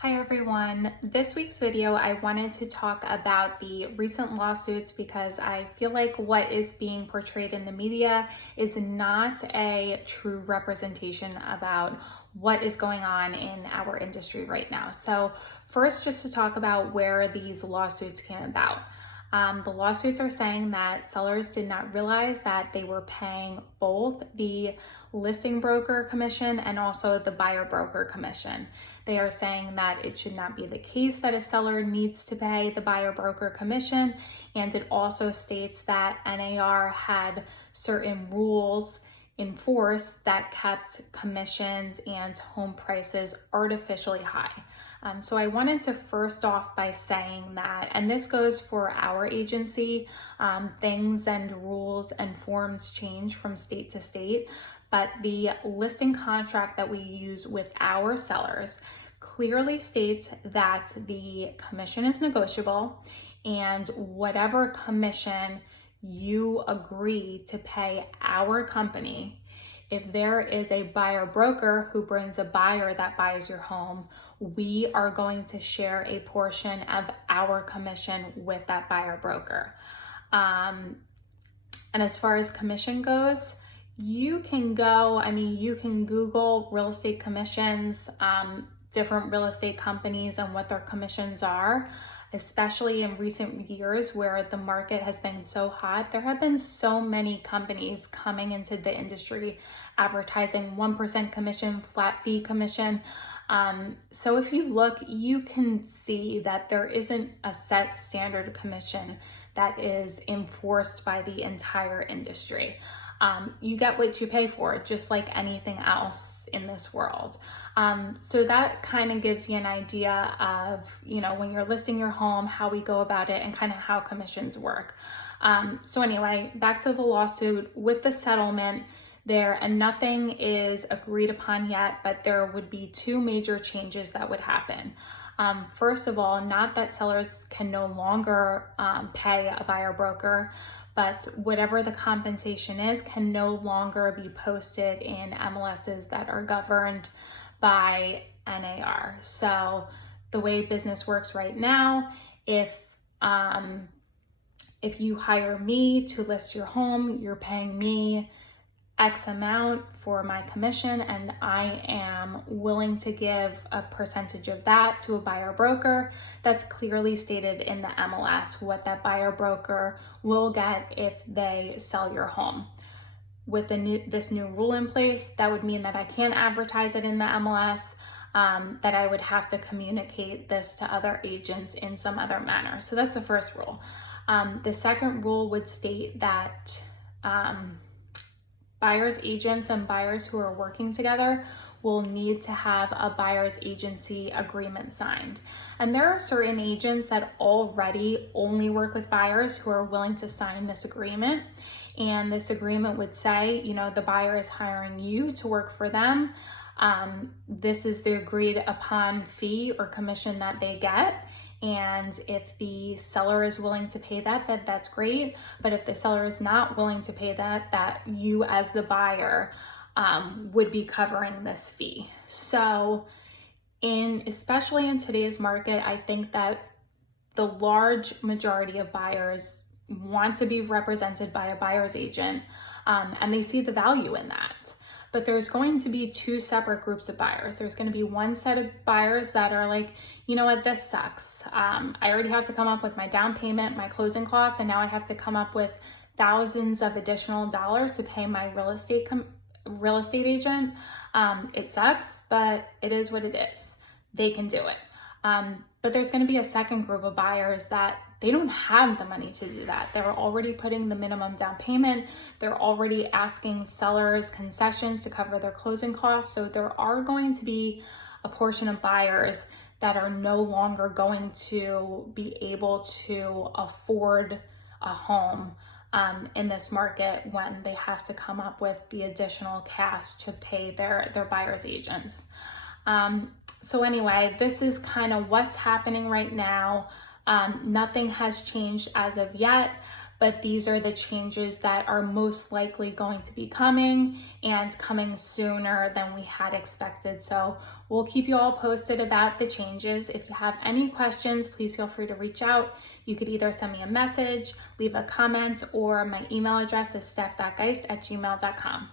Hi everyone. This week's video, I wanted to talk about the recent lawsuits because I feel like what is being portrayed in the media is not a true representation about what is going on in our industry right now. So first, just to talk about where these lawsuits came about. The lawsuits are saying that sellers did not realize that they were paying both the listing broker commission and also the buyer broker commission. They are saying that it should not be the case that a seller needs to pay the buyer broker commission. And it also states that NAR had certain rules in force that kept commissions and home prices artificially high. So I wanted to first off by saying that, and this goes for our agency, things and rules and forms change from state to state, but the listing contract that we use with our sellers clearly states that the commission is negotiable, and whatever commission you agree to pay our company, if there is a buyer broker who brings a buyer that buys your home, we are going to share a portion of our commission with that buyer broker. And as far as commission goes, you can Google real estate commissions, different real estate companies and what their commissions are. Especially in recent years where the market has been so hot, there have been so many companies coming into the industry advertising 1% commission, flat fee commission. So if you look, you can see that there isn't a set standard commission that is enforced by the entire industry. You get what you pay for, just like anything else in this world. So that kind of gives you an idea of, when you're listing your home, how we go about it and kind of how commissions work. So anyway, back to the lawsuit. With the settlement there, and nothing is agreed upon yet, but there would be two major changes that would happen. First of all, not that sellers can no longer pay a buyer broker, but whatever the compensation is can no longer be posted in MLSs that are governed by NAR. So the way business works right now, if you hire me to list your home, you're paying me X amount for my commission, and I am willing to give a percentage of that to a buyer broker. That's clearly stated in the MLS what that buyer broker will get if they sell your home. With this new rule in place, that would mean that I can't advertise it in the MLS, that I would have to communicate this to other agents in some other manner. So that's the first rule. The second rule would state that buyer's agents and buyers who are working together will need to have a buyer's agency agreement signed. And there are certain agents that already only work with buyers who are willing to sign this agreement. And this agreement would say, the buyer is hiring you to work for them. This is the agreed upon fee or commission that they get. And if the seller is willing to pay that, then that's great. But if the seller is not willing to pay that you as the buyer would be covering this fee. So especially in today's market, I think that the large majority of buyers want to be represented by a buyer's agent, and they see the value in that. But there's going to be two separate groups of buyers. There's going to be one set of buyers that are like, you know what, this sucks. I already have to come up with my down payment, my closing costs, and now I have to come up with thousands of additional dollars to pay my real estate agent. It sucks, but it is what it is. They can do it. But there's going to be a second group of buyers that they don't have the money to do that. They're already putting the minimum down payment. They're already asking sellers concessions to cover their closing costs. So there are going to be a portion of buyers that are no longer going to be able to afford a home in this market when they have to come up with the additional cash to pay their buyer's agents. So anyway, this is kind of what's happening right now. Nothing has changed as of yet, but these are the changes that are most likely going to be coming and coming sooner than we had expected. So we'll keep you all posted about the changes. If you have any questions, please feel free to reach out. You could either send me a message, leave a comment, or my email address is steph.geist@gmail.com.